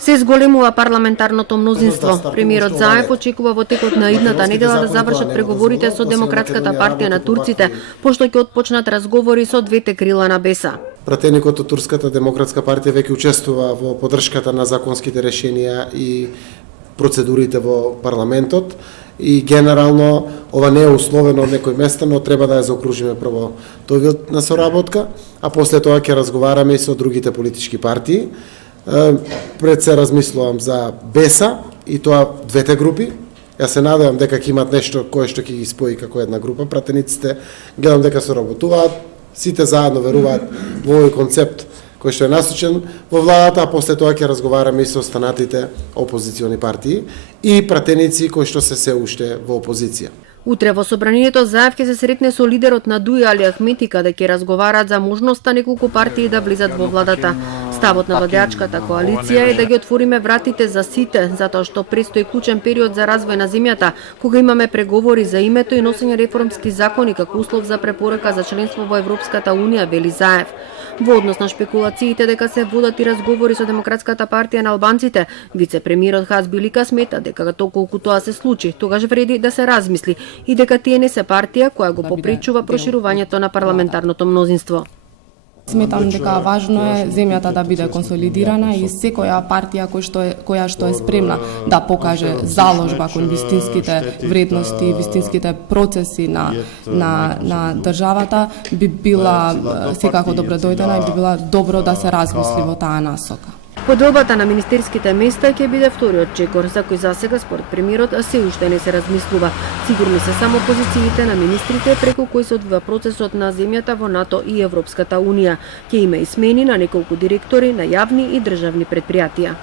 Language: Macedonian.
Се зголемува парламентарното мнозинство. Премиерот Заев очекува во текот на идната недела да завршат преговорите со Демократската партија на турците, пошто ќе отпочнат разговори со двете крила на БЕСА. Пратеникот од Турската демократска партија веќе учествува во поддршката на законските решенија и процедурите во парламентот и генерално ова не е условено од некој места, но треба да ја заокружиме прво тој вид на соработка, а после тоа ќе разговараме и со другите политички партии. Пред се размислувам за БЕСА и тоа двете групи. Јас се надевам дека ќе имат нешто кое што ќе ги спои како една група. Пратениците гледам дека соработуваат, сите заедно веруваат во овој концепт кој што е насочен во владата, а после тоа ќе разговараме и со останатите опозициони партии и пратеници кои што се уште во опозиција. Утре во собранието Заев ќе се сретне со лидерот на ДУИ Али Ахмети, каде ќе разговараат за можноста неколку партии да влизат во владата. Ставот на владеачката коалиција е да ги отвориме вратите за сите, затоа што престои клучен период за развој на земјата, кога имаме преговори за името и носење реформски закони како услов за препорака за членство во Европската унија, вели Заев. Во однос на шпекулациите дека се водат и разговори со Демократската партија на албанците, вице-премиерот Хазбилика смета дека доколку тоа се случи, тогаш вреди да се размисли и дека тие не се партија која го попречува проширувањето на парламентарното мнозинство. Сметам дека важно е земјата да биде консолидирана и секоја партија која што е спремна да покаже заложба кон вистинските вредности, вистинските процеси на државата би била секако добродојдена и би била добро да се размисли во таа насока. Поделбата на министерските места ќе биде вториот чекор, за кој засега според премиерот се уште не се размислува. Сигурни се само позициите на министрите преку кои се одвива процесот на земјата во НАТО и Европската унија. Ќе има и смени на неколку директори на јавни и државни предпријатија.